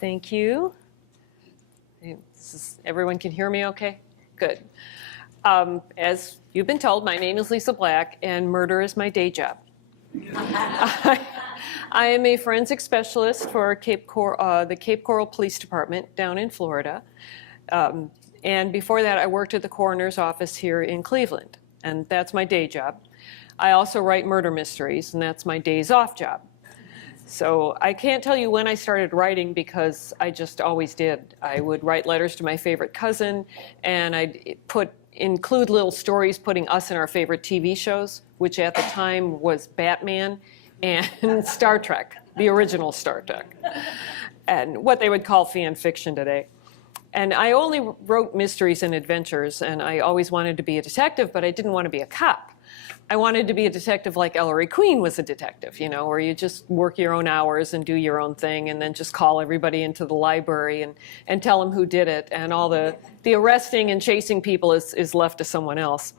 Thank you. Everyone can hear me okay? Good. As you've been told, my name is Lisa Black, and murder is my day job. I am a forensic specialist for the Cape Coral Police Department down in Florida. And before that, I worked at the coroner's office here in Cleveland, and that's my day job. I also write murder mysteries, and that's my days off job. So I can't tell you when I started writing because I just always did. I would write letters to my favorite cousin, and I'd include little stories putting us in our favorite TV shows, which at the time was Batman and Star Trek, the original Star Trek, and what they would call fan fiction today. And I only wrote mysteries and adventures, and I always wanted to be a detective, but I didn't want to be a cop. I wanted to be a detective like Ellery Queen was a detective, where you just work your own hours and do your own thing and then just call everybody into the library and tell them who did it. And all the arresting and chasing people is left to someone else.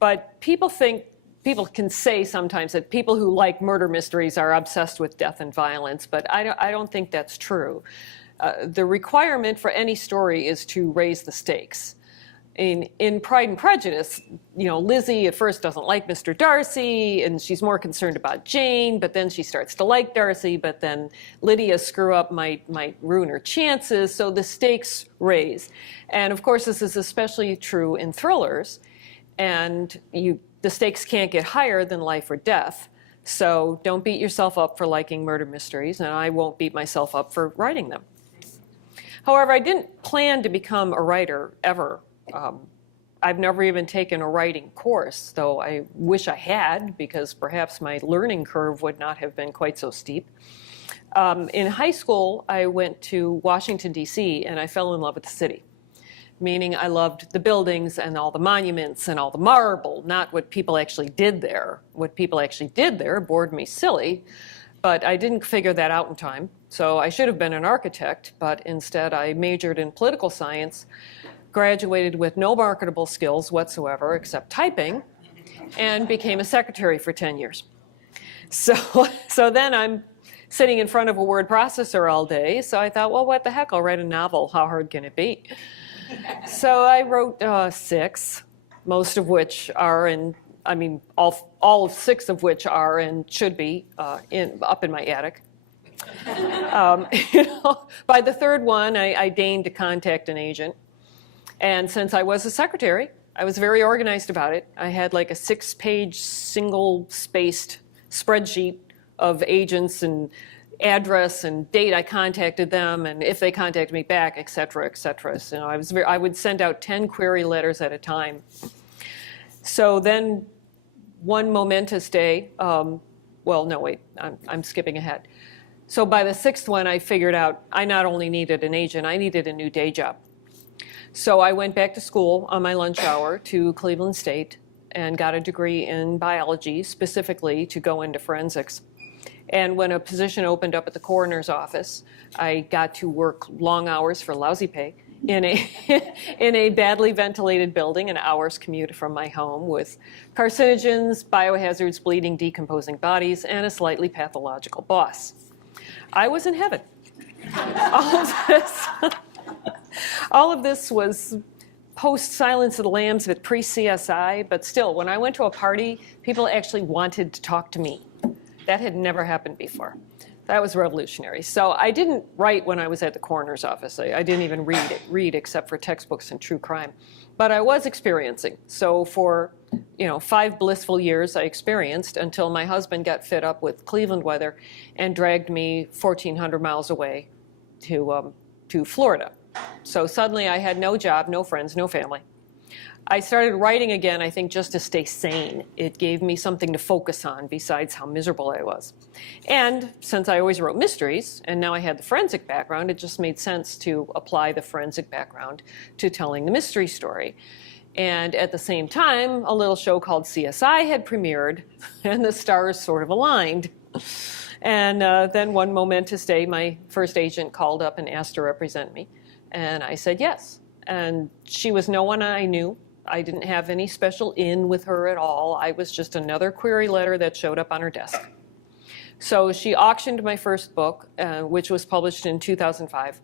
But people can say sometimes that people who like murder mysteries are obsessed with death and violence, but I don't think that's true. The requirement for any story is to raise the stakes. In Pride and Prejudice, Lizzie at first doesn't like Mr. Darcy, and she's more concerned about Jane, but then she starts to like Darcy, but then Lydia's screw-up might ruin her chances, so the stakes raise. And of course, this is especially true in thrillers, and the stakes can't get higher than life or death. So don't beat yourself up for liking murder mysteries, and I won't beat myself up for writing them. However, I didn't plan to become a writer ever. I've never even taken a writing course, though I wish I had, because perhaps my learning curve would not have been quite so steep. In high school, I went to Washington, D.C., and I fell in love with the city, meaning I loved the buildings and all the monuments and all the marble, not what people actually did there. What people actually did there bored me silly, but I didn't figure that out in time. So I should have been an architect, but instead I majored in political science, graduated with no marketable skills whatsoever except typing, and became a secretary for 10 years. So then I'm sitting in front of a word processor all day, so I thought, well, what the heck, I'll write a novel. How hard can it be? So I wrote 6, most of which are all 6 of which are and should be up in my attic. By the third one, I deigned to contact an agent. And since I was a secretary, I was very organized about it. I had like a 6-page, single-spaced spreadsheet of agents and address and date I contacted them, and if they contacted me back, et cetera, et cetera. So I would send out 10 query letters at a time. So then one momentous day, I'm skipping ahead. So by the 6th one, I figured out I not only needed an agent, I needed a new day job. So I went back to school on my lunch hour to Cleveland State and got a degree in biology, specifically to go into forensics. And when a position opened up at the coroner's office, I got to work long hours for lousy pay in a badly ventilated building, an hour's commute from my home, with carcinogens, biohazards, bleeding, decomposing bodies, and a slightly pathological boss. I was in heaven. All of this was post Silence of the Lambs, but pre-CSI. But still, when I went to a party, people actually wanted to talk to me. That had never happened before. That was revolutionary. So I didn't write when I was at the coroner's office. I didn't even read except for textbooks and true crime. But I was experiencing. So for 5 blissful years I experienced until my husband got fed up with Cleveland weather and dragged me 1,400 miles away to Florida. So suddenly I had no job, no friends, no family. I started writing again, I think, just to stay sane. It gave me something to focus on besides how miserable I was. And since I always wrote mysteries, and now I had the forensic background, it just made sense to apply the forensic background to telling the mystery story. And at the same time, a little show called CSI had premiered, and the stars sort of aligned. And then one momentous day, my first agent called up and asked to represent me. And I said yes. And she was no one I knew. I didn't have any special in with her at all. I was just another query letter that showed up on her desk. So she auctioned my first book, which was published in 2005.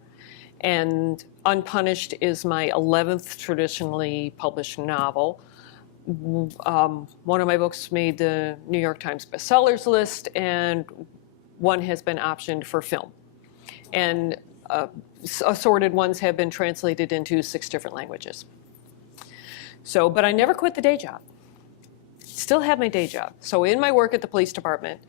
And Unpunished is my 11th traditionally published novel. One of my books made the New York Times bestsellers list, and one has been optioned for film. And assorted ones have been translated into 6 different languages. So, but I never quit the day job. Still have my day job. So in my work at the police department,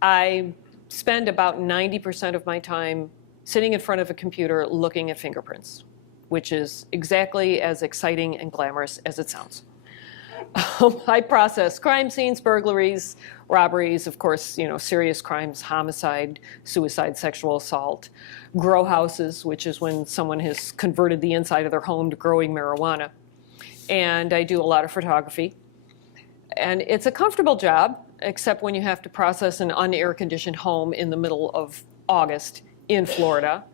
I spend about 90% of my time sitting in front of a computer looking at fingerprints, which is exactly as exciting and glamorous as it sounds. I process crime scenes, burglaries, robberies, of course, serious crimes, homicide, suicide, sexual assault, grow houses, which is when someone has converted the inside of their home to growing marijuana. And I do a lot of photography. And it's a comfortable job, except when you have to process an unair-conditioned home in the middle of August in Florida,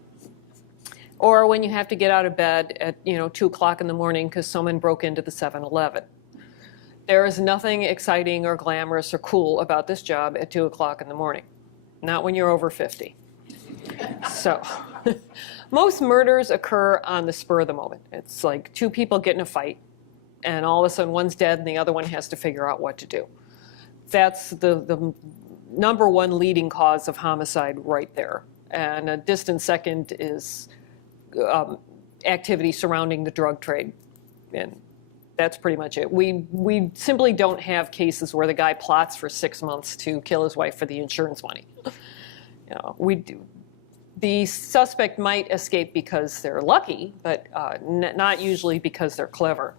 or when you have to get out of bed at 2 o'clock in the morning because someone broke into the 7-Eleven. There is nothing exciting or glamorous or cool about this job at 2 o'clock in the morning. Not when you're over 50. So most murders occur on the spur of the moment. It's like 2 people get in a fight, and all of a sudden one's dead and the other one has to figure out what to do. That's the number 1 leading cause of homicide right there. And a distant second is activity surrounding the drug trade. And that's pretty much it. We simply don't have cases where the guy plots for 6 months to kill his wife for the insurance money. We do. The suspect might escape because they're lucky, but not usually because they're clever.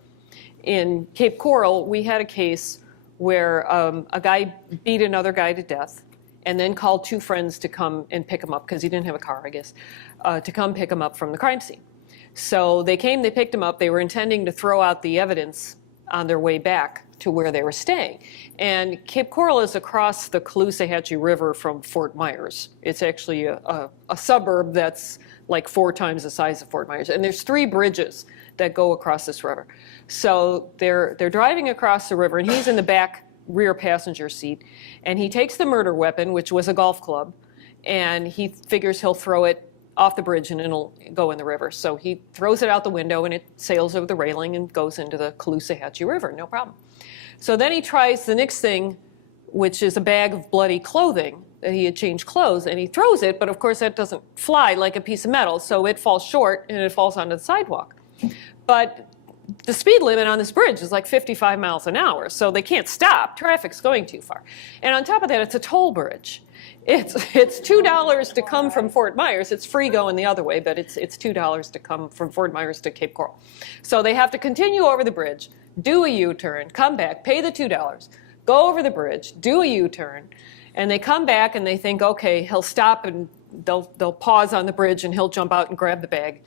In Cape Coral, we had a case where a guy beat another guy to death and then called 2 friends to come and pick him up, because he didn't have a car, I guess, to come pick him up from the crime scene. So they came, they picked him up. They were intending to throw out the evidence on their way back to where they were staying. And Cape Coral is across the Caloosahatchee River from Fort Myers. It's actually a suburb that's like 4 times the size of Fort Myers. And there's 3 bridges that go across this river. So they're driving across the river, and he's in the back rear passenger seat. And he takes the murder weapon, which was a golf club, and he figures he'll throw it off the bridge and it'll go in the river. So he throws it out the window and it sails over the railing and goes into the Caloosahatchee River, no problem. So then he tries the next thing, which is a bag of bloody clothing. He had changed clothes, and he throws it, but of course that doesn't fly like a piece of metal, so it falls short and it falls onto the sidewalk. But the speed limit on this bridge is like 55 miles an hour, so they can't stop. Traffic's going too far. And on top of that, it's a toll bridge. It's $2 to come from Fort Myers. It's free going the other way, but it's $2 to come from Fort Myers to Cape Coral. So they have to continue over the bridge, do a U-turn, come back, pay the $2, go over the bridge, do a U-turn, and they come back and they think, okay, he'll stop and they'll pause on the bridge and he'll jump out and grab the bag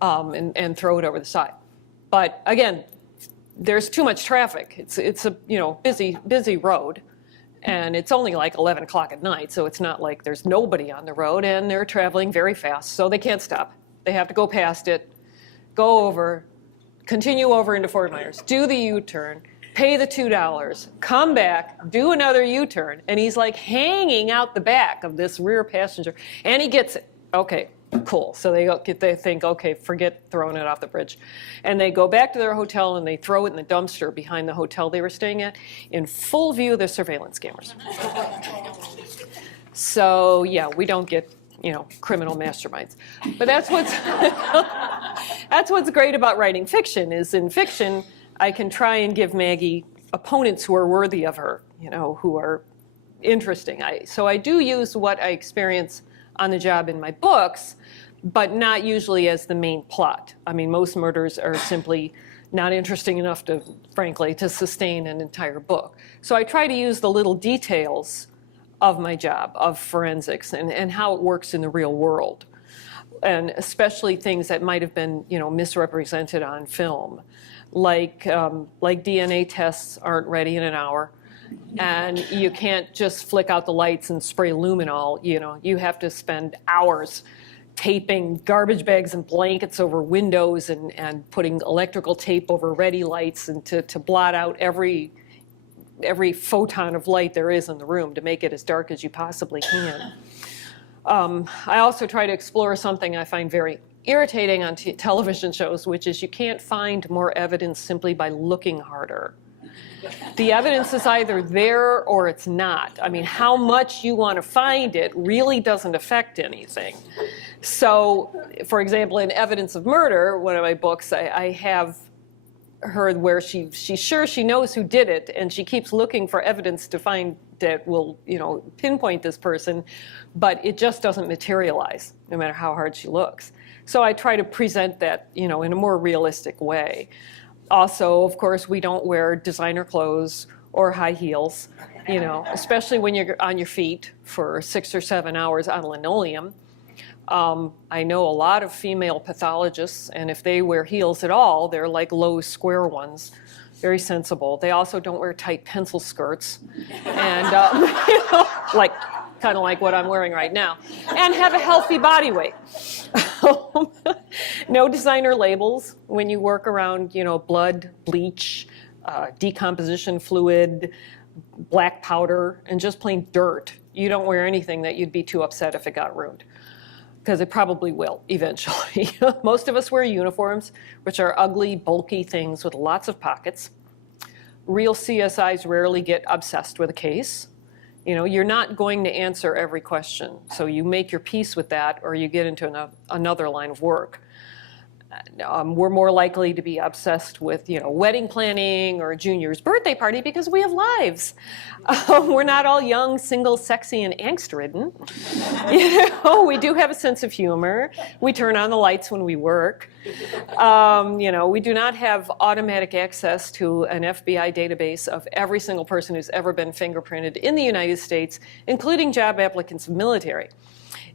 and throw it over the side. But again, there's too much traffic. It's a busy road. And it's only like 11 o'clock at night, so it's not like there's nobody on the road, and they're traveling very fast, so they can't stop. They have to go past it, go over, continue over into Fort Myers, do the U-turn, pay the $2, come back, do another U-turn, and he's like hanging out the back of this rear passenger, and he gets it. Okay, cool. So they think, okay, forget throwing it off the bridge. And they go back to their hotel and they throw it in the dumpster behind the hotel they were staying at in full view of their surveillance cameras. So yeah, we don't get, criminal masterminds. But that's what's great about writing fiction, is in fiction, I can try and give Maggie opponents who are worthy of her, who are interesting. So I do use what I experience on the job in my books, but not usually as the main plot. I mean, most murders are simply not interesting enough to, frankly, to sustain an entire book. So I try to use the little details of my job, of forensics, and how it works in the real world. And especially things that might have been, misrepresented on film, like DNA tests aren't ready in an hour. And you can't just flick out the lights and spray luminol. You have to spend hours taping garbage bags and blankets over windows and putting electrical tape over ready lights and to blot out every every photon of light there is in the room to make it as dark as you possibly can. I also try to explore something I find very irritating on television shows, which is you can't find more evidence simply by looking harder. The evidence is either there or it's not. I mean, how much you want to find it really doesn't affect anything. So, for example, in Evidence of Murder, one of my books, I have her where she's sure she knows who did it, and she keeps looking for evidence to find that will, pinpoint this person, but it just doesn't materialize, no matter how hard she looks. So I try to present that, in a more realistic way. Also, of course, we don't wear designer clothes or high heels, especially when you're on your feet for 6 or 7 hours on linoleum. I know a lot of female pathologists, and if they wear heels at all, they're like low square ones, very sensible. They also don't wear tight pencil skirts, and kind of like what I'm wearing right now, and have a healthy body weight. No designer labels when you work around, blood, bleach, decomposition fluid, black powder, and just plain dirt. You don't wear anything that you'd be too upset if it got ruined, because it probably will eventually. Most of us wear uniforms, which are ugly, bulky things with lots of pockets. Real CSIs rarely get obsessed with a case. You're not going to answer every question, so you make your peace with that, or you get into another line of work. We're more likely to be obsessed with, wedding planning or a junior's birthday party because we have lives. We're not all young, single, sexy, and angst-ridden. We do have a sense of humor. We turn on the lights when we work. We do not have automatic access to an FBI database of every single person who's ever been fingerprinted in the United States, including job applicants of military.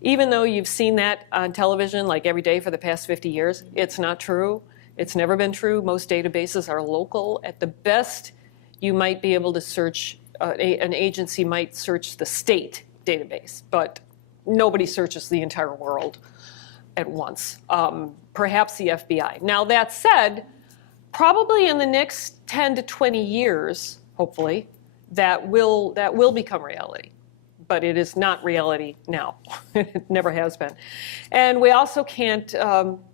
Even though you've seen that on television like every day for the past 50 years, it's not true. It's never been true. Most databases are local. At the best, you might be able to search, an agency might search the state database, but nobody searches the entire world at once, perhaps the FBI. Now, that said, probably in the next 10 to 20 years, hopefully, that will become reality. But it is not reality now. It never has been. And we also can't,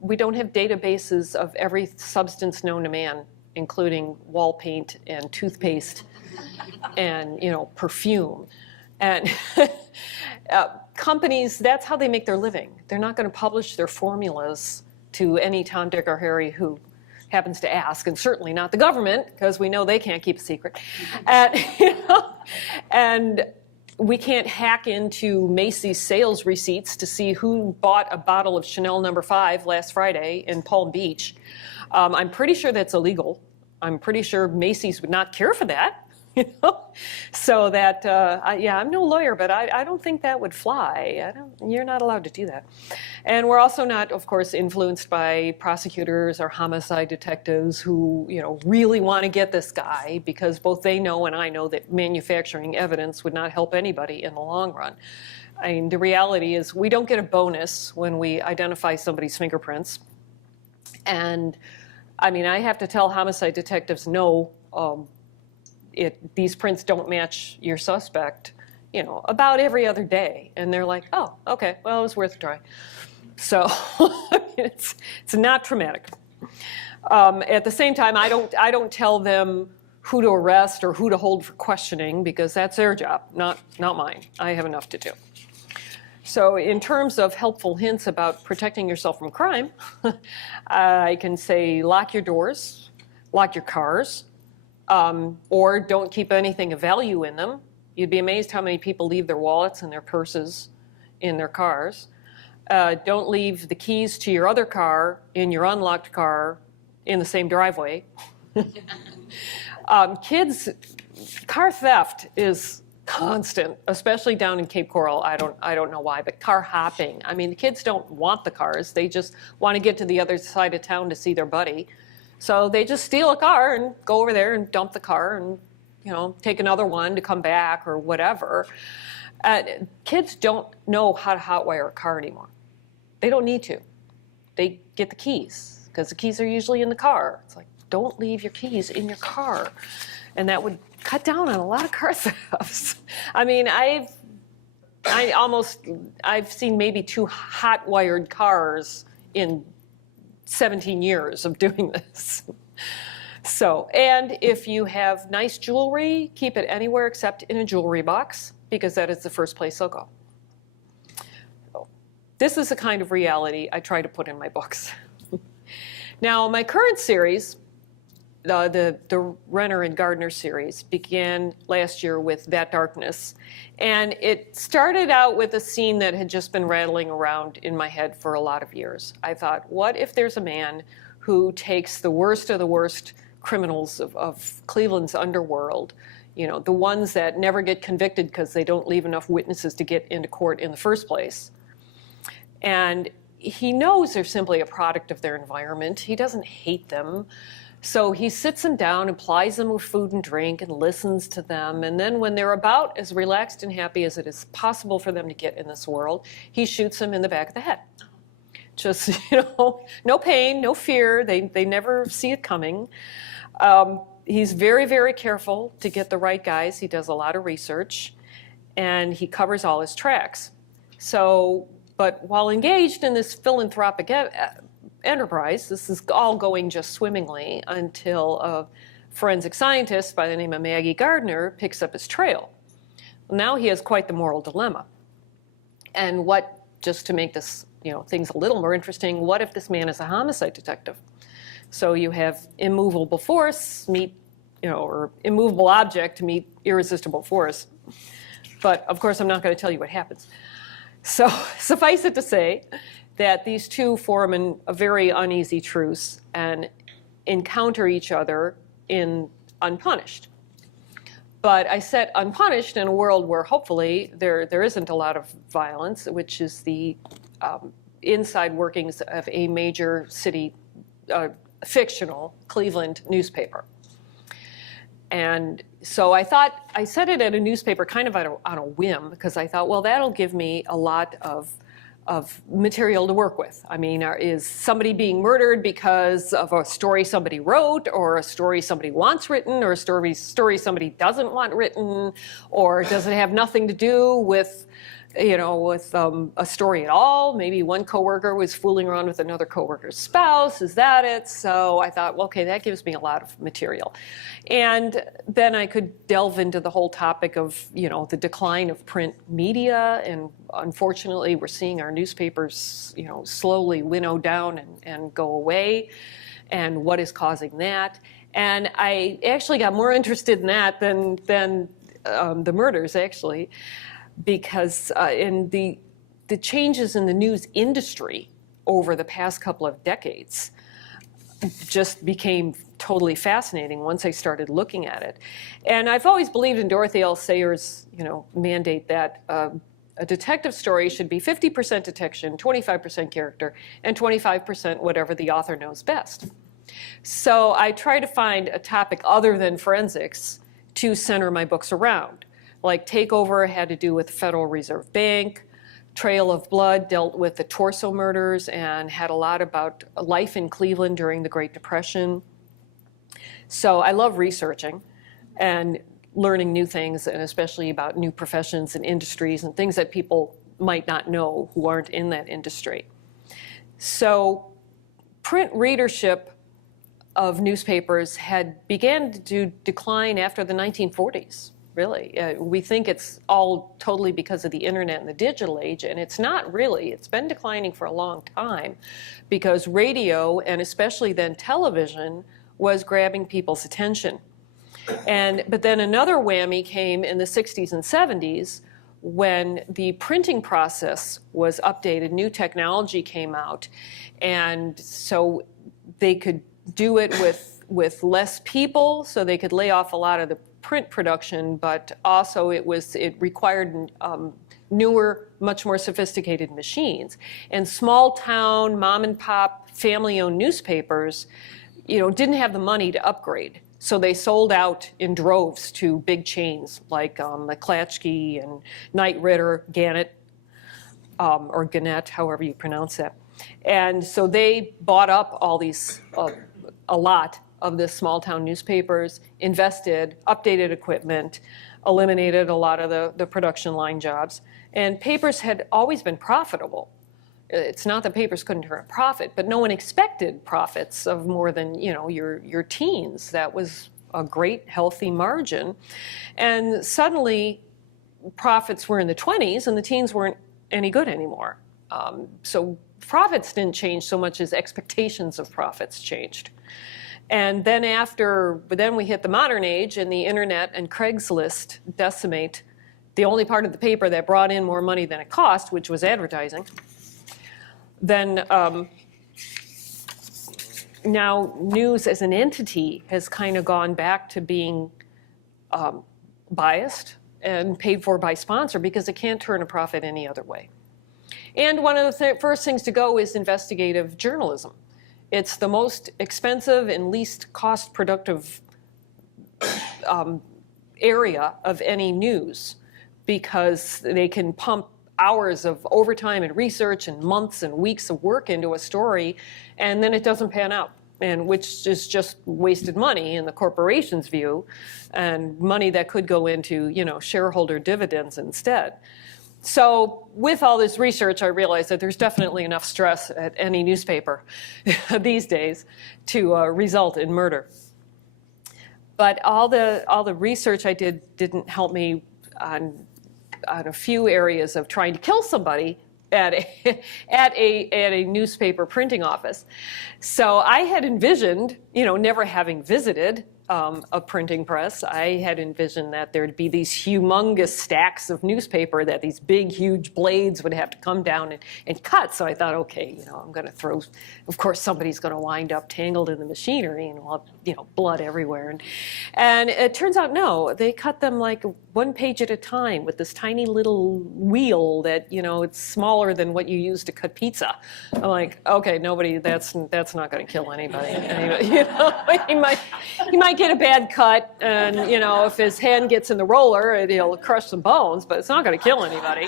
we don't have databases of every substance known to man, including wall paint and toothpaste and, perfume. And companies, that's how they make their living. They're not going to publish their formulas to any Tom, Dick, or Harry who happens to ask, and certainly not the government, because we know they can't keep a secret. And we can't hack into Macy's sales receipts to see who bought a bottle of Chanel No. 5 last Friday in Palm Beach. I'm pretty sure that's illegal. I'm pretty sure Macy's would not care for that. So that, I'm no lawyer, but I don't think that would fly. You're not allowed to do that. And we're also not, of course, influenced by prosecutors or homicide detectives who, really want to get this guy, because both they know and I know that manufacturing evidence would not help anybody in the long run. I mean, the reality is we don't get a bonus when we identify somebody's fingerprints. And, I have to tell homicide detectives, no, these prints don't match your suspect, about every other day. And they're like, oh, okay, well, it was worth a try. So it's not traumatic. At the same time, I don't tell them who to arrest or who to hold for questioning, because that's their job, not mine. I have enough to do. So in terms of helpful hints about protecting yourself from crime, I can say lock your doors, lock your cars, or don't keep anything of value in them. You'd be amazed how many people leave their wallets and their purses in their cars. Don't leave the keys to your other car in your unlocked car in the same driveway. Car theft is constant, especially down in Cape Coral. I don't know why, but car hopping. The kids don't want the cars. They just want to get to the other side of town to see their buddy. So they just steal a car and go over there and dump the car and, take another one to come back or whatever. Kids don't know how to hotwire a car anymore. They don't need to. They get the keys, because the keys are usually in the car. It's like, don't leave your keys in your car. And that would cut down on a lot of car thefts. I mean, I've seen maybe 2 hot-wired cars in 17 years of doing this. So, and if you have nice jewelry, keep it anywhere except in a jewelry box, because that is the first place they'll go. So, this is the kind of reality I try to put in my books. Now, my current series, the Renner and Gardner series, began last year with That Darkness. And it started out with a scene that had just been rattling around in my head for a lot of years. I thought, what if there's a man who takes the worst of the worst criminals of Cleveland's underworld, you know, the ones that never get convicted because they don't leave enough witnesses to get into court in the first place. And he knows they're simply a product of their environment. He doesn't hate them. So he sits them down and plies them with food and drink and listens to them. And then when they're about as relaxed and happy as it is possible for them to get in this world, he shoots them in the back of the head. Just, you know, no pain, no fear. They never see it coming. He's very, very careful to get the right guys. He does a lot of research, and he covers all his tracks. So, but while engaged in this philanthropic enterprise, this is all going just swimmingly until a forensic scientist by the name of Maggie Gardner picks up his trail. Well, now he has quite the moral dilemma. And what, just to make this, you know, things a little more interesting, what if this man is a homicide detective? So you have immovable force meet, you know, or immovable object meet irresistible force. But of course, I'm not going to tell you what happens. So suffice it to say that these two form a very uneasy truce and encounter each other in Unpunished. But I set Unpunished in a world where hopefully there isn't a lot of violence, which is the inside workings of a major city fictional Cleveland newspaper. And so I thought, I set it at a newspaper kind of on a whim, because I thought, well, that'll give me a lot of material to work with. I mean, is somebody being murdered because of a story somebody wrote, or a story somebody wants written, or a story somebody doesn't want written, or does it have nothing to do with, you know, with a story at all? Maybe one coworker was fooling around with another coworker's spouse. Is that it? So I thought, well, okay, that gives me a lot of material. And then I could delve into the whole topic of, you know, the decline of print media. And unfortunately, we're seeing our newspapers, you know, slowly winnow down and go away. And what is causing that? And I actually got more interested in that than the murders, actually, because in the changes in the news industry over the past couple of decades just became totally fascinating once I started looking at it. And I've always believed in Dorothy L. Sayers', you know, mandate that a detective story should be 50% detection, 25% character, and 25% whatever the author knows best. So I try to find a topic other than forensics to center my books around. Like Takeover had to do with the Federal Reserve Bank. Trail of Blood dealt with the torso murders and had a lot about life in Cleveland during the Great Depression. So I love researching and learning new things, and especially about new professions and industries and things that people might not know who aren't in that industry. So print readership of newspapers had began to decline after the 1940s. Really. We think it's all totally because of the internet and the digital age, and it's not really. It's been declining for a long time because radio, and especially then television, was grabbing people's attention. But then another whammy came in the 60s and 70s when the printing process was updated, new technology came out, and so they could do it with less people, so they could lay off a lot of the print production, but also it required newer, much more sophisticated machines. And small town, mom and pop, family-owned newspapers, you know, didn't have the money to upgrade. So they sold out in droves to big chains like McClatchy and Knight Ridder, Gannett, or Gannett, however you pronounce that. And so they bought up all these, a lot of the small town newspapers, invested, updated equipment, eliminated a lot of the production line jobs. And papers had always been profitable. It's not that papers couldn't turn a profit, but no one expected profits of more than, your teens. That was a great, healthy margin. And suddenly, profits were in the 20s, and the teens weren't any good anymore. So profits didn't change so much as expectations of profits changed. And then then we hit the modern age, and the internet and Craigslist decimate the only part of the paper that brought in more money than it cost, which was advertising. Then now news as an entity has kind of gone back to being biased and paid for by sponsor because it can't turn a profit any other way. And one of the first things to go is investigative journalism. It's the most expensive and least cost productive area of any news because they can pump hours of overtime and research and months and weeks of work into a story, and then it doesn't pan out, and which is just wasted money in the corporation's view, and money that could go into, shareholder dividends instead. So with all this research, I realized that there's definitely enough stress at any newspaper these days to result in murder. But all the research I did didn't help me on a few areas of trying to kill somebody at a newspaper printing office. So I had envisioned, never having visited a printing press, I had envisioned that there'd be these humongous stacks of newspaper that these big, huge blades would have to come down and cut. So I thought, okay, I'm going to throw, of course, somebody's going to wind up tangled in the machinery and we'll have, blood everywhere. And it turns out, no, they cut them like one page at a time with this tiny little wheel that, it's smaller than what you use to cut pizza. I'm like, okay, that's not going to kill anybody. He might get a bad cut, and if his hand gets in the roller, he'll crush some bones, but it's not going to kill anybody.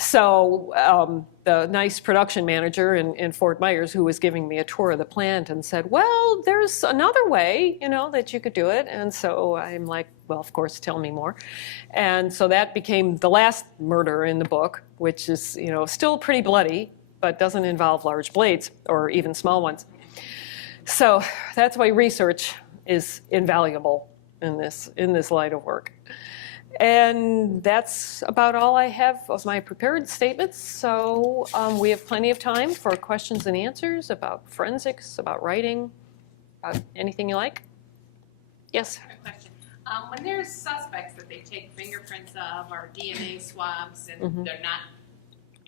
So the nice production manager in Fort Myers, who was giving me a tour of the plant, and said, well, there's another way, that you could do it. And so I'm like, well, of course, tell me more. And so that became the last murder in the book, which is, still pretty bloody, but doesn't involve large blades or even small ones. So that's why research is invaluable in this line of work. And that's about all I have of my prepared statements. So we have plenty of time for questions and answers about forensics, about writing, about anything you like. Yes? I have a question. When there's suspects that they take fingerprints of or DNA swabs and they're not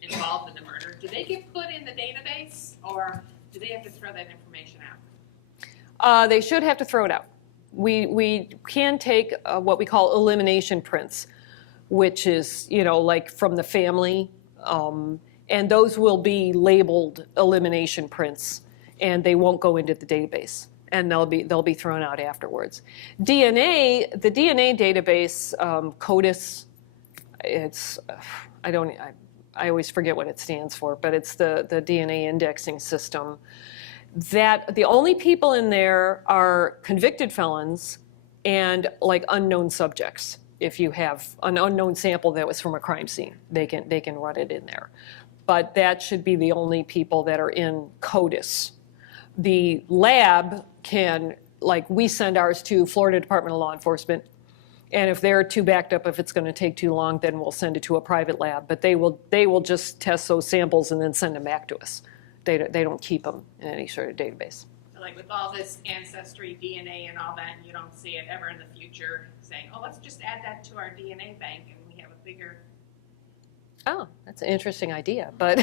involved in the murder, do they get put in the database or do they have to throw that information out? They should have to throw it out. We can take what we call elimination prints, which is, like from the family, and those will be labeled elimination prints, and they won't go into the database, and they'll be thrown out afterwards. The DNA database, CODIS, I always forget what it stands for, but it's the DNA indexing system. That the only people in there are convicted felons and like unknown subjects. If you have an unknown sample that was from a crime scene, they can run it in there. But that should be the only people that are in CODIS. The lab can, like we send ours to Florida Department of Law Enforcement, and if they're too backed up, if it's going to take too long, then we'll send it to a private lab. But they will just test those samples and then send them back to us. They don't keep them in any sort of database. Like with all this ancestry, DNA and all that, you don't see it ever in the future saying, oh, let's just add that to our DNA bank and we have a bigger... Oh, that's an interesting idea, but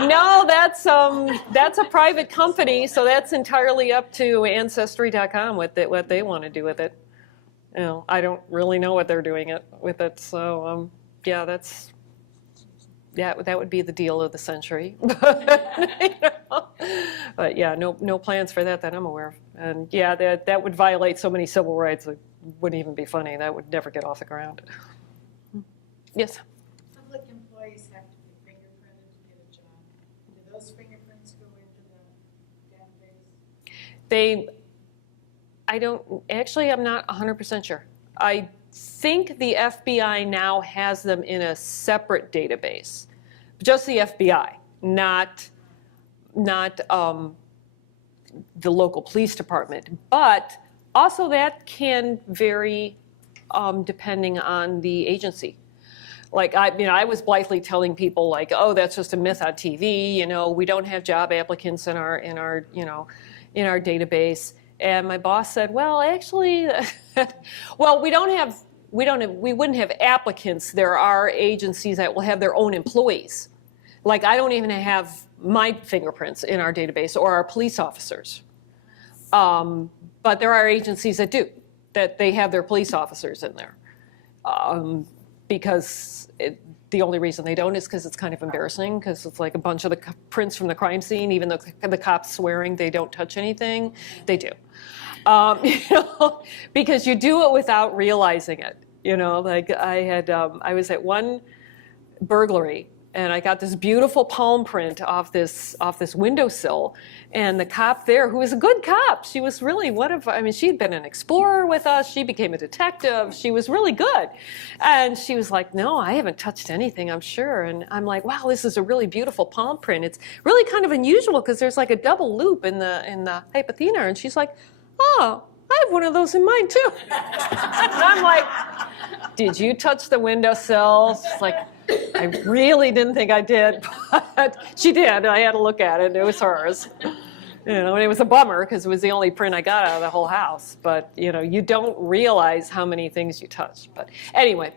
no, that's a private company, so that's entirely up to Ancestry.com what they want to do with it. I don't really know what they're doing with it, so yeah, that would be the deal of the century. But yeah, no plans for that I'm aware of. And yeah, that would violate so many civil rights, it wouldn't even be funny. That would never get off the ground. Yes? Public employees have to be fingerprinted to get a job. Do those fingerprints go into the database? I'm not 100% sure. I think the FBI now has them in a separate database. Just the FBI, not the local police department. But also that can vary depending on the agency. Like I was blithely telling people like, oh, that's just a myth on TV. We don't have job applicants in our database. And my boss said, well, actually, well, we wouldn't have applicants. There are agencies that will have their own employees. Like I don't even have my fingerprints in our database or our police officers. But there are agencies that do, that they have their police officers in there. Because the only reason they don't is because it's kind of embarrassing, because it's like a bunch of the prints from the crime scene, even though the cops swearing they don't touch anything, they do. Because you do it without realizing it. Like I was at one burglary, and I got this beautiful palm print off this windowsill, and the cop there, who was a good cop, she was really she'd been an explorer with us, she became a detective, she was really good. And she was like, no, I haven't touched anything, I'm sure. And I'm like, wow, this is a really beautiful palm print. It's really kind of unusual because there's like a double loop in the hypothenar. And she's like, oh, I have one of those in mine too. And I'm like, did you touch the windowsill? She's like, I really didn't think I did, but she did. I had to look at it, and it was hers. And it was a bummer because it was the only print I got out of the whole house. But you don't realize how many things you touch. But anyway,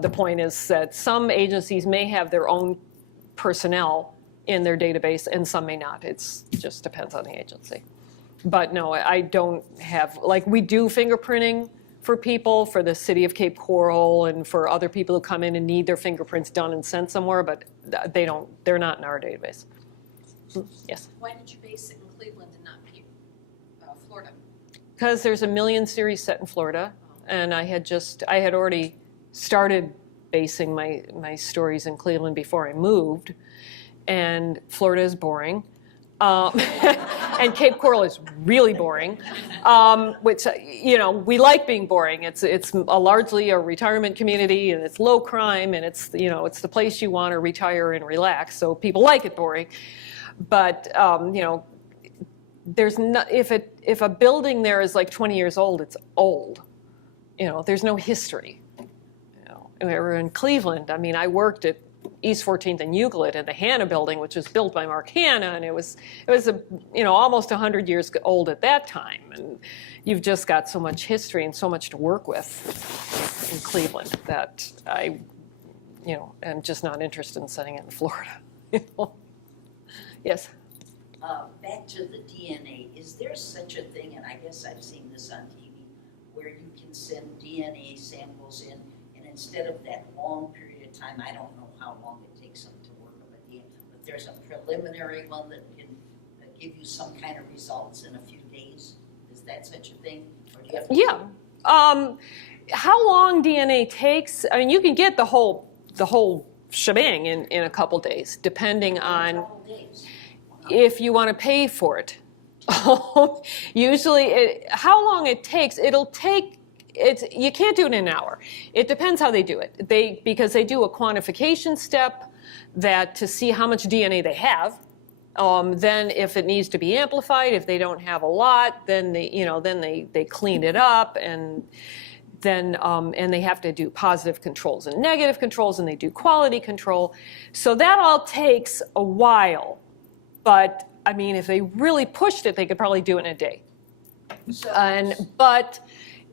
the point is that some agencies may have their own personnel in their database, and some may not. It just depends on the agency. But no, I don't have, like, we do fingerprinting for people, for the city of Cape Coral, and for other people who come in and need their fingerprints done and sent somewhere, but they're not in our database. Yes? Why did you base it in Cleveland and not Florida? Because there's a million series set in Florida, and I had already started basing my stories in Cleveland before I moved, and Florida is boring. And Cape Coral is really boring, which, we like being boring. It's largely a retirement community, and it's low crime, and it's the place you want to retire and relax. So people like it boring. But, there's no, if a building there is like 20 years old, it's old. There's no history. We're in Cleveland. I worked at East 14th and Euclid in the Hanna building, which was built by Mark Hanna, and it was almost 100 years old at that time. And you've just got so much history and so much to work with in Cleveland that I am just not interested in setting it in Florida. Yes? Back to the DNA, is there such a thing, and I guess I've seen this on TV, where you can send DNA samples in, and instead of that long period of time, I don't know how long it takes them to work on the DNA, but there's a preliminary one that can give you some kind of results in a few days? Is that such a thing? Or do you have to How long DNA takes, you can get the whole shebang in a couple days, depending on... a couple days. If you want to pay for it. Usually, how long it takes, you can't do it in an hour. It depends how they do it. Because they do a quantification step to see how much DNA they have. Then if it needs to be amplified, if they don't have a lot, then they clean it up, and then and they have to do positive controls and negative controls, and they do quality control. So that all takes a while. But if they really pushed it, they could probably do it in a day. But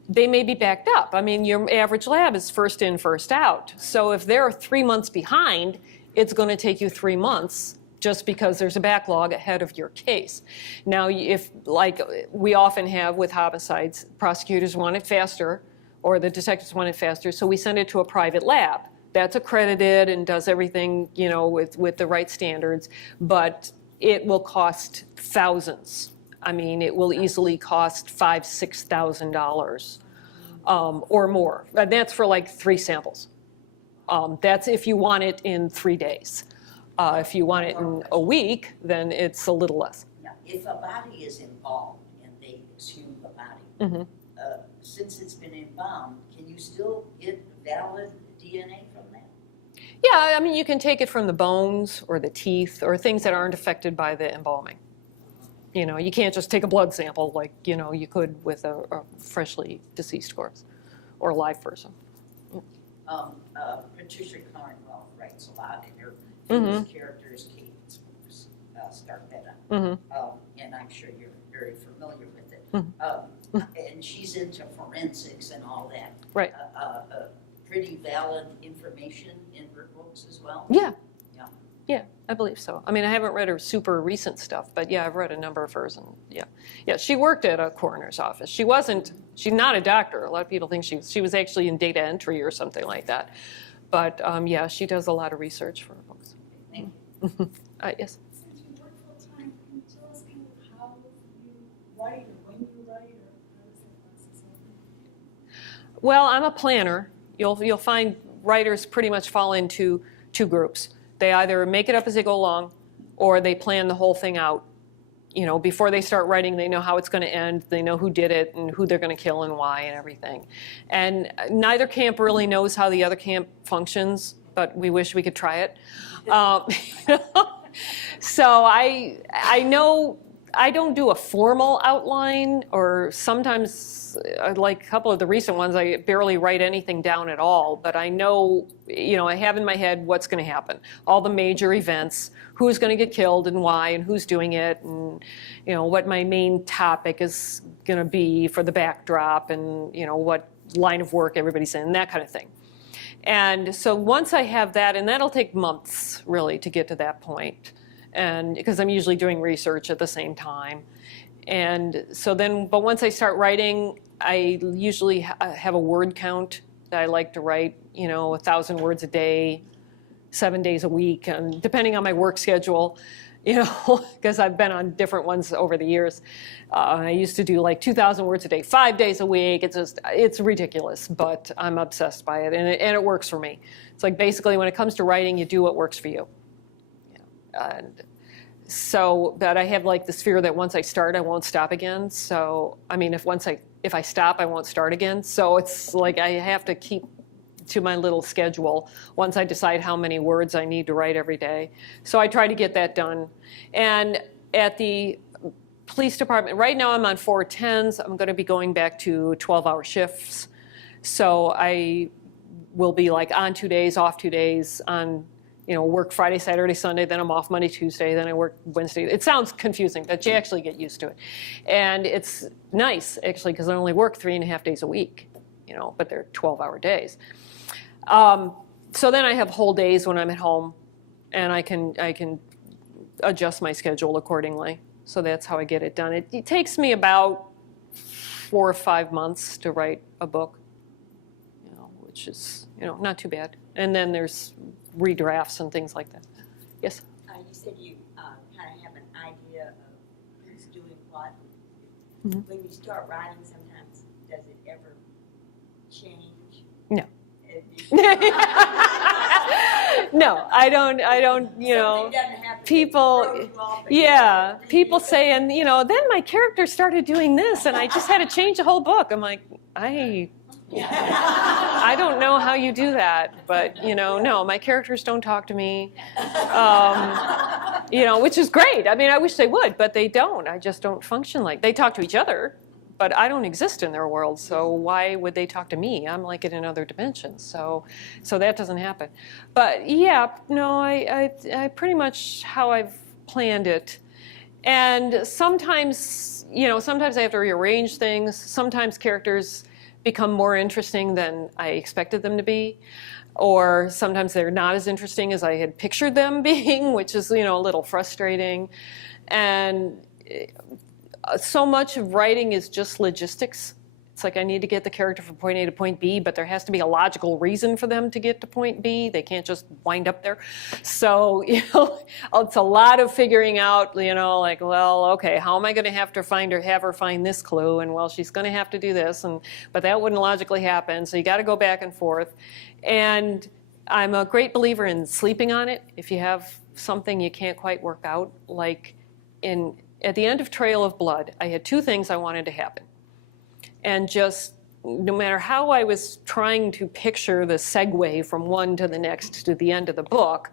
they may be backed up. Your average lab is first in, first out. So if they're 3 months behind, it's going to take you 3 months just because there's a backlog ahead of your case. Now, if, like we often have with homicides, prosecutors want it faster, or the detectives want it faster, so we send it to a private lab. That's accredited and does everything, with the right standards, but it will cost thousands. It will easily cost $5,000, $6,000 or more. And that's for like 3 samples. That's if you want it in 3 days. If you want it in a week, then it's a little less. Now, if a body is involved and exhume the body. Mhm. Since it's been embalmed, can you still get valid DNA from that? Yeah, I mean, you can take it from the bones or the teeth or things that aren't affected by the embalming. You know, you can't just take a blood sample like, you know, you could with a freshly deceased corpse or a live person. Patricia Cornwell writes a lot, and her Mm-hmm. famous character is Kate Scarpetta. And I'm sure you're very familiar with it. And she's into forensics and all that. Right. Pretty valid information in her books as well? Yeah. Yeah. Yeah, I believe so. I mean, I haven't read her super recent stuff, but yeah, I've read a number of hers, and yeah. Yeah, she worked at a coroner's office. She's not a doctor. A lot of people think she was actually in data entry or something like that. But yeah, she does a lot of research for her books. Thank you. Yes? Since you work full-time, can you tell us kind of how you write or when you write or how does that process happen? Well, I'm a planner. You'll find writers pretty much fall into two groups. They either make it up as they go along, or they plan the whole thing out. You know, before they start writing, they know how it's going to end. They know who did it and who they're going to kill and why and everything. And neither camp really knows how the other camp functions, but we wish we could try it. So I know I don't do a formal outline, or sometimes, like a couple of the recent ones, I barely write anything down at all. But I know, you know, I have in my head what's going to happen, all the major events, who's going to get killed and why, and who's doing it, and you know what my main topic is going to be for the backdrop, and you know what line of work everybody's in, that kind of thing. And so once I have that, and that'll take months really to get to that point. And because I'm usually doing research at the same time. And so then, but once I start writing, I usually have a word count that I like to write, you know, 1,000 words a day, 7 days a week, and depending on my work schedule, you know, because I've been on different ones over the years. I used to do like 2,000 words a day, 5 days a week. It's ridiculous, but I'm obsessed by it, and it works for me. It's like basically when it comes to writing, you do what works for you. And so, but I have like this fear that once I start, I won't stop again. So, I mean, if I stop, I won't start again. So it's like I have to keep to my little schedule once I decide how many words I need to write every day. So I try to get that done. And at the police department, right now I'm on 410s. I'm going to be going back to 12-hour shifts. So I will be like on 2 days, off 2 days, on, you know, work Friday, Saturday, Sunday, then I'm off Monday, Tuesday, then I work Wednesday. It sounds confusing, but you actually get used to it. And it's nice, actually, because I only work 3.5 days a week, you know, but they're 12-hour days. So then I have whole days when I'm at home, and I can adjust my schedule accordingly. So that's how I get it done. It takes me about 4 or 5 months to write a book, you know, which is, you know, not too bad. And then there's redrafts and things like that. Yes? You said you kind of have an idea of who's doing what. Mm-hmm. When you start writing, sometimes does it ever change? No. No, I don't, you know, people, yeah, people say, and you know, then my character started doing this and I just had to change the whole book. I'm like, I don't know how you do that, but you know, no, my characters don't talk to me, you know, which is great. I mean, I wish they would, but they don't. I just don't function like, they talk to each other, but I don't exist in their world, so why would they talk to me? I'm like in another dimension, so that doesn't happen. But yeah, no, I pretty much how I've planned it. And sometimes, you know, sometimes I have to rearrange things. Sometimes characters become more interesting than I expected them to be. Or sometimes they're not as interesting as I had pictured them being, which is, you know, a little frustrating. And so much of writing is just logistics. It's like I need to get the character from point A to point B, but there has to be a logical reason for them to get to point B. They can't just wind up there. So, you know, it's a lot of figuring out, you know, like, well, okay, how am I going to have her find this clue? And well, she's going to have to do this, but that wouldn't logically happen. So you got to go back and forth. And I'm a great believer in sleeping on it. If you have something you can't quite work out, like in at the end of Trail of Blood, I had two things I wanted to happen. And just no matter how I was trying to picture the segue from one to the next to the end of the book,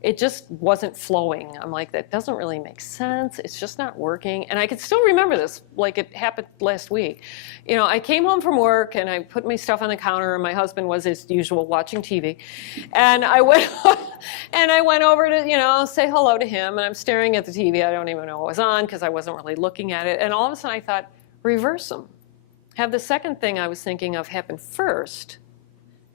it just wasn't flowing. I'm like, that doesn't really make sense. It's just not working. And I could still remember this, like it happened last week. You know, I came home from work and I put my stuff on the counter and my husband was, as usual, watching TV. And I went over to, you know, say hello to him, and I'm staring at the TV. I don't even know what was on because I wasn't really looking at it. And all of a sudden I thought, reverse them. Have the second thing I was thinking of happen first.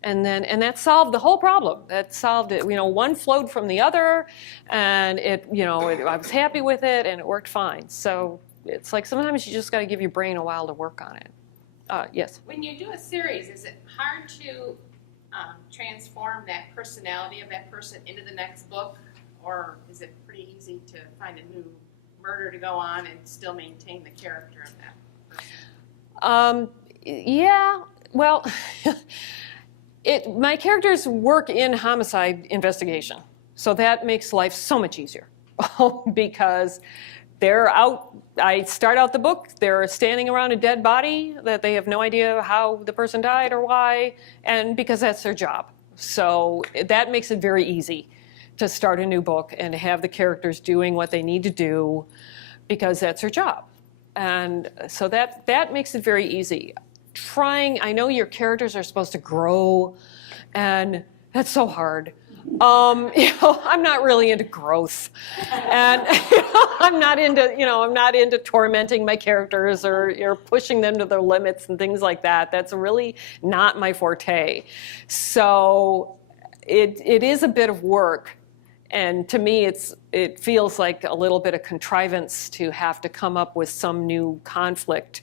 And that solved the whole problem. That solved it. You know, one flowed from the other, and I was happy with it, and it worked fine. So it's like sometimes you just got to give your brain a while to work on it. Yes. When you do a series, is it hard to transform that personality of that person into the next book, or is it pretty easy to find a new murder to go on and still maintain the character of that person? Yeah. Well. My characters work in homicide investigation, so that makes life so much easier because they're out. I start out the book, they're standing around a dead body that they have no idea how the person died or why, and because that's their job. So that makes it very easy to start a new book and to have the characters doing what they need to do because that's their job. And so that makes it very easy. I know your characters are supposed to grow, and that's so hard. I'm not really into growth, and I'm not into tormenting my characters or pushing them to their limits and things like that. That's really not my forte. So it is a bit of work, and to me, it feels like a little bit of contrivance to have to come up with some new conflict,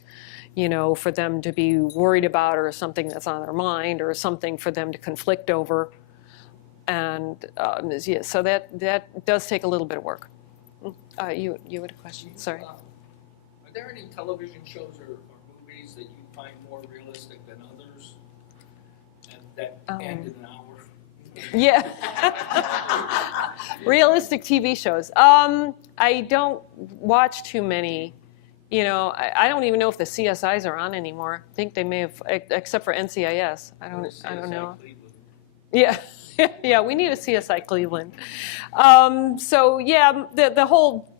for them to be worried about, or something that's on their mind, or something for them to conflict over. And so that does take a little bit of work. You had a question, sorry. Are there any television shows or movies that you find more realistic than others, and that end in an hour? Yeah. Realistic TV shows. I don't watch too many. I don't even know if the CSIs are on anymore. I think they may have, except for NCIS. I don't know. Cleveland. Yeah, yeah, we need a CSI Cleveland. So yeah, the whole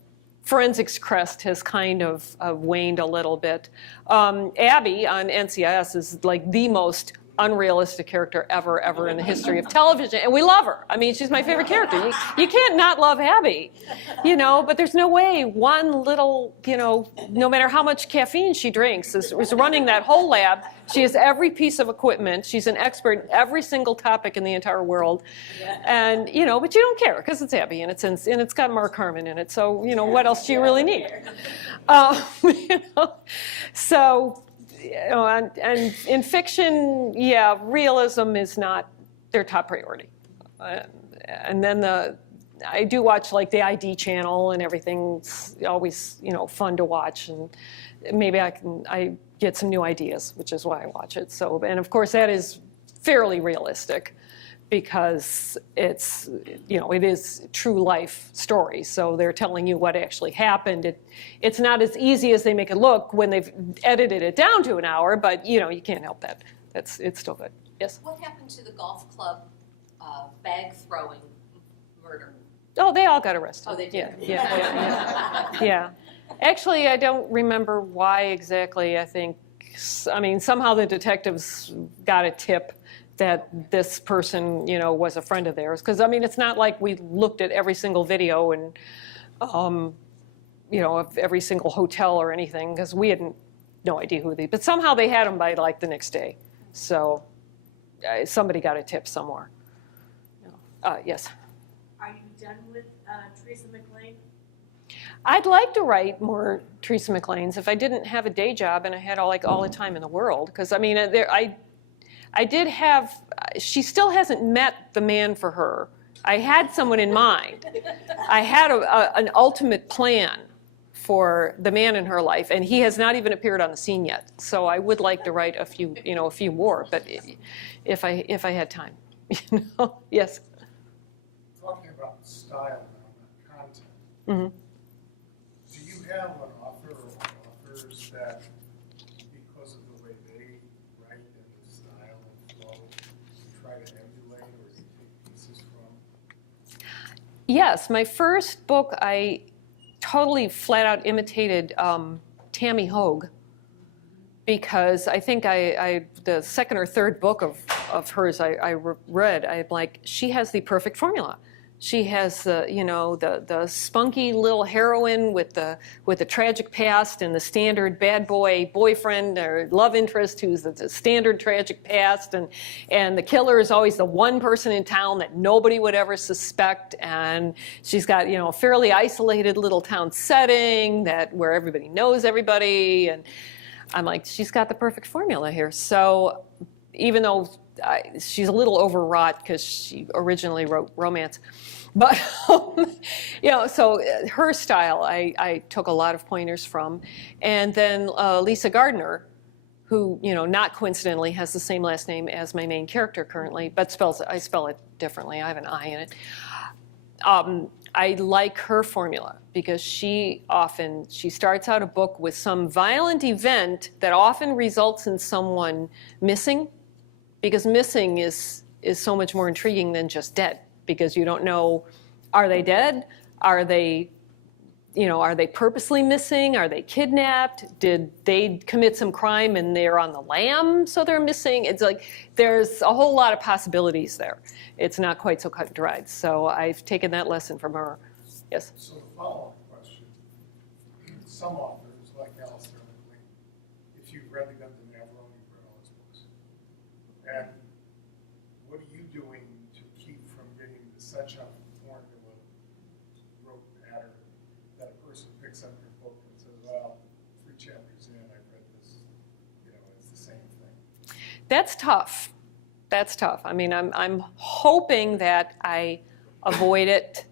forensics crest has kind of waned a little bit. Abby on NCIS is like the most unrealistic character ever in the history of television, and we love her. I mean, she's my favorite character. You can't not love Abby, but there's no way one little, no matter how much caffeine she drinks, is running that whole lab. She has every piece of equipment. She's an expert in every single topic in the entire world, and but you don't care because it's Abby, and it's got Mark Harmon in it. So what else do you really need? So. And in fiction, yeah, realism is not their top priority. And then I do watch like the ID channel, and everything's always fun to watch, and maybe I get some new ideas, which is why I watch it. So, and of course that is fairly realistic, because it's it is true life story. So they're telling you what actually happened. It's not as easy as they make it look when they've edited it down to an hour, but you can't help that. It's still good. Yes. What happened to the golf club bag throwing murder? Oh, they all got arrested. Oh, they did. Yeah. Actually, I don't remember why exactly. I mean, somehow the detectives got a tip that this person, was a friend of theirs. Because, I mean, it's not like we looked at every single video and, of every single hotel or anything, because we had no idea who but somehow they had them by, like, the next day. So somebody got a tip somewhere. Yes? Are you done with Teresa McLean? I'd like to write more Teresa McLeans if I didn't have a day job and I had all the time in the world. Because, I mean, I did have, she still hasn't met the man for her. I had someone in mind. I had an ultimate plan for the man in her life, and he has not even appeared on the scene yet. So I would like to write a few more, but if I had time, yes. Talking about style now, not content. Mm-hmm. Do you you have an author or authors that, because of the way they write and the style and flow, you try to emulate or you take pieces from? Yes, my first book, I totally flat out imitated Tammy Hogue, because I think the second or third book of hers I read, I'm like, she has the perfect formula. She has the spunky little heroine with the tragic past and the standard bad boy boyfriend or love interest who's the standard tragic past, and the killer is always the one person in town that nobody would ever suspect, and she's got a fairly isolated little town setting where everybody knows everybody, and I'm like, she's got the perfect formula here. So even though she's a little overwrought because she originally wrote romance, but so her style I took a lot of pointers from. And then Lisa Gardner, who not coincidentally has the same last name as my main character currently, but I spell it differently. I have an I in it. I like her formula because she starts out a book with some violent event that often results in someone missing, because missing is so much more intriguing than just dead, because you don't know, are they dead? Are they purposely missing? Are they kidnapped? Did they commit some crime and they're on the lam, so they're missing? It's like there's a whole lot of possibilities there. It's not quite so cut and dried. So I've taken that lesson from her. Yes? So the follow-up question, some authors, like Alistair MacLean, if you've read The Guns of Navarone, you've read all his books. And what are you doing to keep from getting such a formula rote pattern that a person picks up your book and says, well, 3 chapters in, I've read this, it's the same thing? That's tough. That's tough. I mean, I'm hoping that I avoid it.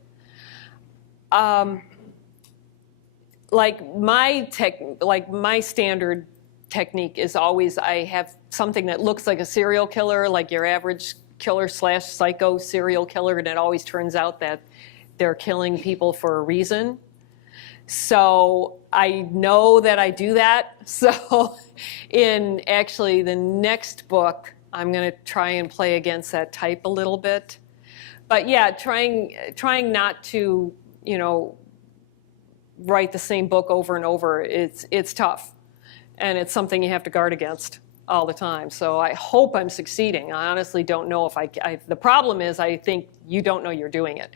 Like my standard technique is always I have something that looks like a serial killer, like your average killer / psycho serial killer, and it always turns out that they're killing people for a reason. So I know that I do that. So in actually the next book, I'm going to try and play against that type a little bit. But yeah, trying not to, write the same book over and over, it's tough. And it's something you have to guard against all the time. So I hope I'm succeeding. I honestly don't know if the problem is I think you don't know you're doing it.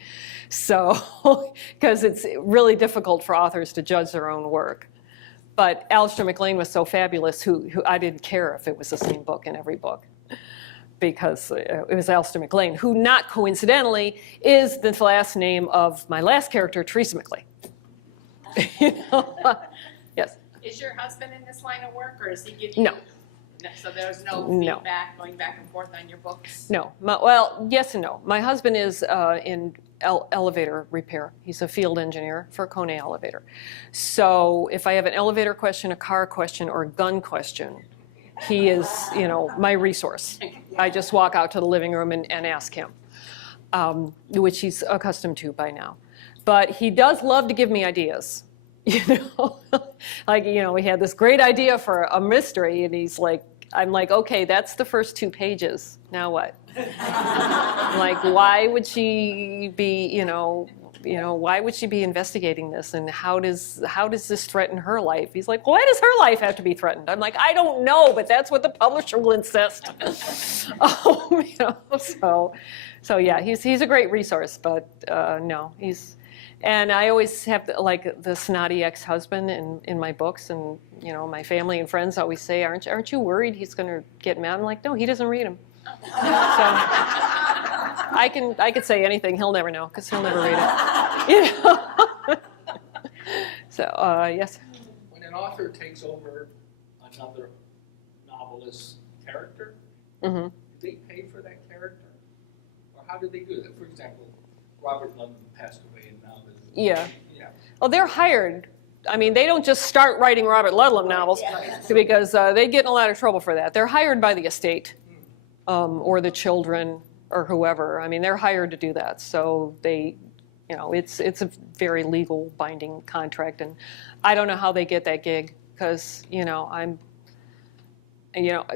So, because it's really difficult for authors to judge their own work. But Alistair MacLean was so fabulous, who I didn't care if it was the same book in every book, because it was Alistair MacLean, who not coincidentally is the last name of my last character, Teresa MacLean. Yes. Is your husband in this line of work, or does he give you? No. So there's no No. feedback going back and forth on your books? No. Well, yes and no. My husband is in elevator repair. He's a field engineer for Kone Elevator. So if I have an elevator question, a car question, or a gun question, he is, my resource. I just walk out to the living room and ask him, which he's accustomed to by now. But he does love to give me ideas. Like, we had this great idea for a mystery, and I'm like, okay, that's the first 2 pages. Now what? Like, why would she be, why would she be investigating this, and how does this threaten her life? He's like, why does her life have to be threatened? I'm like, I don't know, but that's what the publisher will insist. So yeah, he's a great resource, but no, and I always have the snotty ex-husband in my books, and my family and friends always say, aren't you worried he's going to get mad? I'm like, no, he doesn't read them. So I could say anything, he'll never know, because he'll never read it. So yes. When an author takes over another novelist's character, Mm-hmm. do they pay for that character, or how do they do that? For example, Robert Ludlum passed away, and now there's Yeah. Well, they're hired. I mean, they don't just start writing Robert Ludlum novels, because they get in a lot of trouble for that. They're hired by the estate or the children or whoever. I mean, they're hired to do that. So they You know, it's a very legal binding contract, and I don't know how they get that gig because, you know,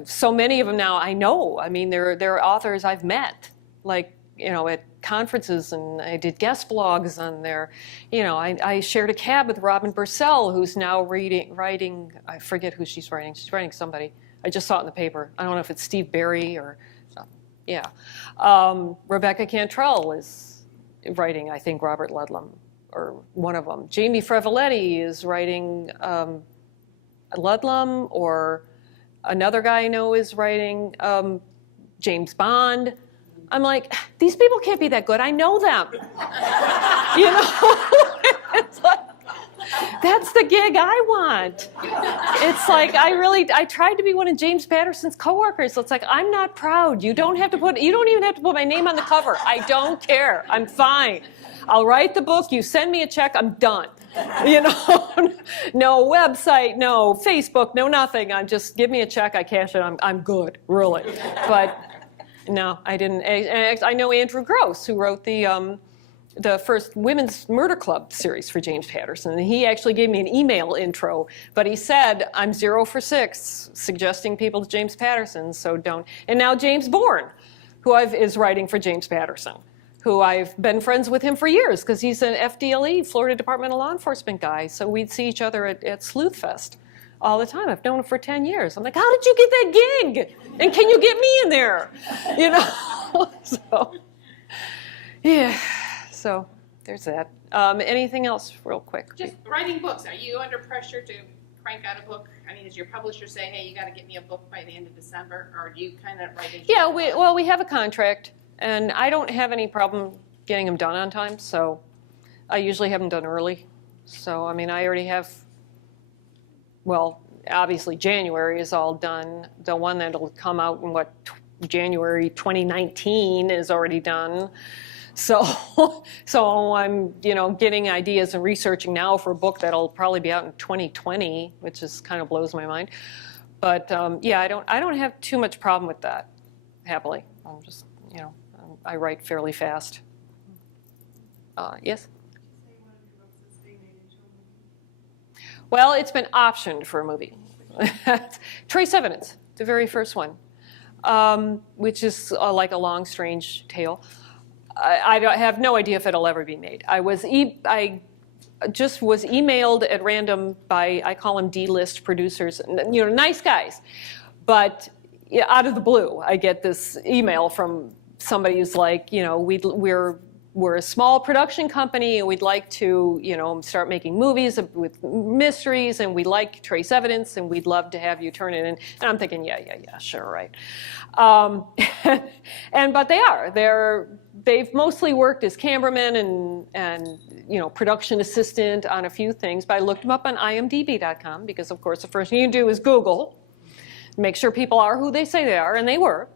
so many of them now I know. I mean, they're authors I've met, like, you know, at conferences, and I did guest blogs on there. You know, I shared a cab with Robin Bursell, who's now writing, I forget who she's writing. She's writing somebody. I just saw it in the paper. I don't know if it's Steve Barry or, yeah. Rebecca Cantrell is writing, I think, Robert Ludlum, or one of them. Jamie Frevaletti is writing Ludlum, or another guy I know is writing James Bond. I'm like, these people can't be that good. I know them. You know? It's like, that's the gig I want. It's like, I tried to be one of James Patterson's coworkers. So it's like, I'm not proud. You don't even have to put my name on the cover. I don't care. I'm fine. I'll write the book. You send me a check. I'm done. You know, no website, no Facebook, no nothing. I'm just, give me a check. I cash it. I'm good, really. But no, I didn't. I know Andrew Gross, who wrote the first Women's Murder Club series for James Patterson. And he actually gave me an email intro, but he said, I'm 0 for 6 suggesting people to James Patterson, so don't. And now James Bourne, who is writing for James Patterson, who I've been friends with him for years because he's an FDLE, Florida Department of Law Enforcement guy. So we'd see each other at Sleuth Fest all the time. I've known him for 10 years. I'm like, how did you get that gig? And can you get me in there? You know? So, yeah. So there's that. Anything else real quick? Just writing books. Are you under pressure to crank out a book? I mean, does your publisher say, hey, you got to get me a book by the end of December? Or do you kind of write it? Yeah, we have a contract, and I don't have any problem getting them done on time. So I usually have them done early. So, I mean, I already have, well, obviously January is all done. The one that'll come out in January 2019 is already done. So I'm, you know, getting ideas and researching now for a book that'll probably be out in 2020, which is kind of blows my mind. But yeah, I don't have too much problem with that, happily. I'm just, you know, I write fairly fast. Yes? Well, it's been optioned for a movie. Trace Evidence, the very first one, which is like a long, strange tale. I have no idea if it'll ever be made. I just was emailed at random by, I call them D-list producers, you know, nice guys. But out of the blue, I get this email from somebody who's like, you know, we're a small production company, and we'd like to, you know, start making movies with mysteries, and we like Trace Evidence, and we'd love to have you turn it in. And I'm thinking, yeah, sure, right. But they've mostly worked as cameramen and you know, production assistant on a few things. But I looked them up on imdb.com because, of course, the first thing you do is Google, make sure people are who they say they are, and they were.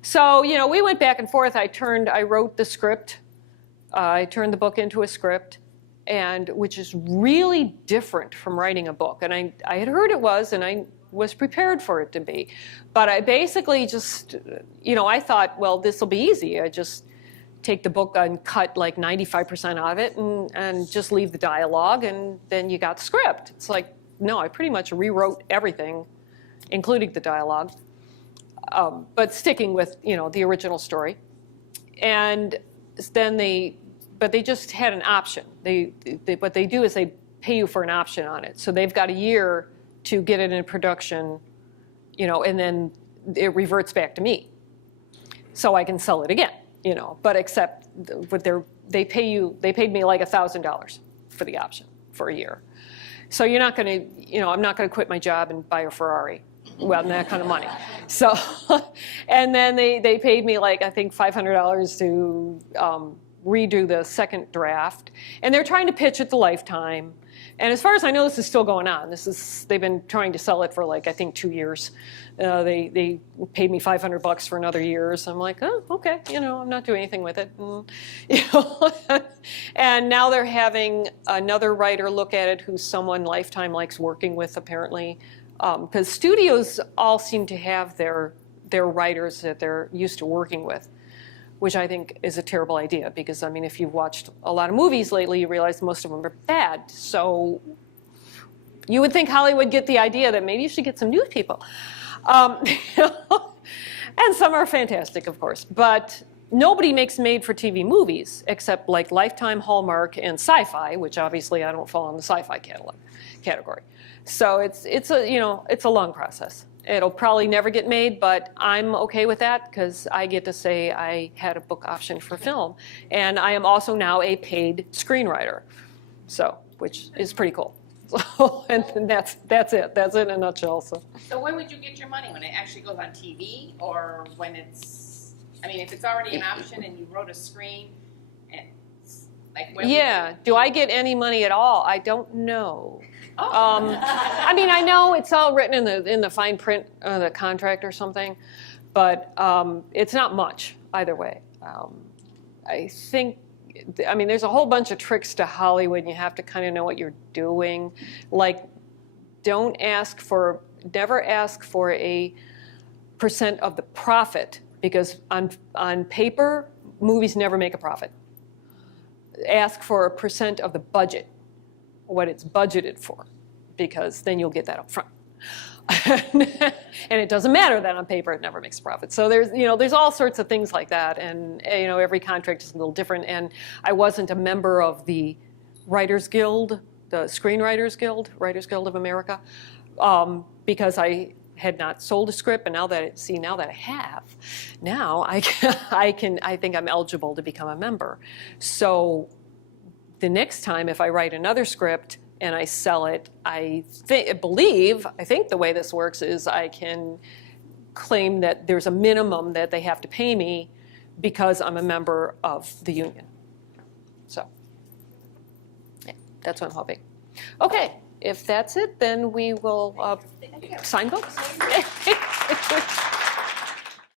So, you know, we went back and forth. I wrote the script. I turned the book into a script, and which is really different from writing a book. And I had heard it was, and I was prepared for it to be. But I basically just, you know, I thought, well, this will be easy. I just take the book and cut like 95% of it and just leave the dialogue, and then you got the script. It's like, no, I pretty much rewrote everything, including the dialogue, but sticking with, you know, the original story. And then they just had an option. What they do is they pay you for an option on it. So they've got a year to get it in production, you know, and then it reverts back to me, so I can sell it again, you know. But except they paid me like $1,000 for the option for a year. So you're not going to, you know, I'm not going to quit my job and buy a Ferrari. Well, that kind of money. So, and then they paid me like, I think $500 to redo the second draft. And they're trying to pitch it to Lifetime. And as far as I know, this is still going on. They've been trying to sell it for like, I think 2 years. They paid me $500 for another year. So I'm like, oh, okay, you know, I'm not doing anything with it. And, you know, and now they're having another writer look at it who's someone Lifetime likes working with, apparently. Because studios all seem to have their writers that they're used to working with. which I think is a terrible idea because, I mean, if you've watched a lot of movies lately, you realize most of them are bad. So you would think Hollywood get the idea that maybe you should get some news people. And some are fantastic, of course. But nobody makes made-for-TV movies except like Lifetime, Hallmark, and Sci-Fi, which obviously I don't fall in the Sci-Fi category. So it's a long process. It'll probably never get made, but I'm okay with that because I get to say I had a book option for film. And I am also now a paid screenwriter, so which is pretty cool. So, and that's it. That's it in a nutshell. So when would you get your money? When it actually goes on TV, or when it's? I mean, if it's already an option and you wrote a screen, and like when? Yeah. Do I get any money at all? I don't know. Oh. I mean, I know it's all written in the fine print of the contract or something, but it's not much either way. I think. I mean, there's a whole bunch of tricks to Hollywood, and you have to kind of know what you're doing. Like, never ask for a % of the profit, because on paper, movies never make a profit. Ask for a % of the budget, what it's budgeted for, because then you'll get that up front. And it doesn't matter that on paper it never makes a profit. So there's all sorts of things like that, and every contract is a little different. And I wasn't a member of the Writers Guild, the Screenwriters Guild, Writers Guild of America, because I had not sold a script. And now that I have, now I think I'm eligible to become a member. So the next time, if I write another script and I sell it, I think the way this works is I can claim that there's a minimum that they have to pay me because I'm a member of the union. So, yeah, that's what I'm hoping. Okay, if that's it, then we will sign books.